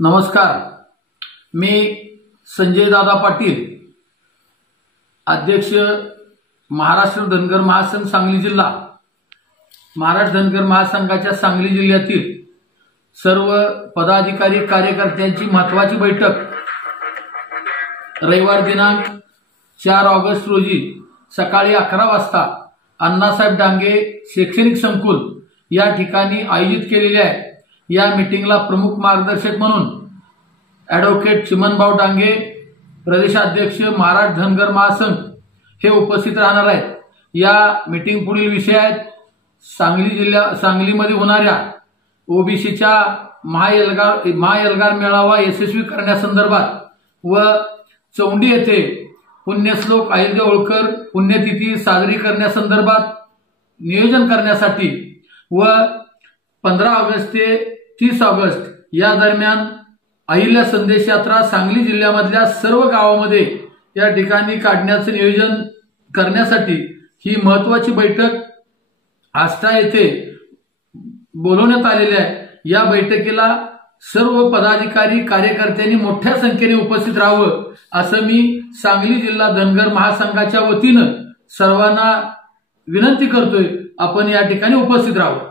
नमस्कार, मी संजय दादा पाटील, अध्यक्ष महाराष्ट्र धनगर महासंघ सांगली जिल्हा। महाराष्ट्र धनगर महासंघाच्या सांगली जिल्ह्यातील सर्व पदाधिकारी कार्यकर्त्यांची महत्त्वाची बैठक रविवार दिनांक 4 ऑगस्ट रोजी सकाळी 11 वाजता अण्णासाहेब डांगे शैक्षणिक संकुल या ठिकाणी आयोजित केलेली आहे। या मीटिंगला प्रमुख मार्गदर्शक म्हणून ॲडव्होकेट चिमनभाऊ डांगे, प्रदेशाध्यक्ष महाराष्ट्र धनगर महासंघ हे उपस्थित राहणार आहेत। या मीटिंग पुढील विषय आहेत: सांगलीमध्ये होणाऱ्या ओबीसीच्या महाएल्गार मेळावा यशस्वी करण्यासंदर्भात व चौंडी येथे पुण्यश्लोक अहिल्यादेवी होळकर पुण्यतिथी साजरी करण्यासंदर्भात नियोजन करण्यासाठी व 15 ऑगस्ट ते 30 ऑगस्ट या दरम्यान अहिल्या संदेश यात्रा सांगली जिल्ह्यामधल्या सर्व गावांमध्ये या ठिकाणी काढण्याचे नियोजन करण्यासाठी ही महत्त्वाची बैठक आष्टा येथे बोलवण्यात आलेली आहे। या बैठकीला सर्व पदाधिकारी कार्यकर्त्यांनी मोठ्या संख्येने उपस्थित राहावं असं मी सांगली जिल्हा धनगर महासंघाच्या वतीनं सर्वांना विनंती करतोय। आपण या ठिकाणी उपस्थित राहावं।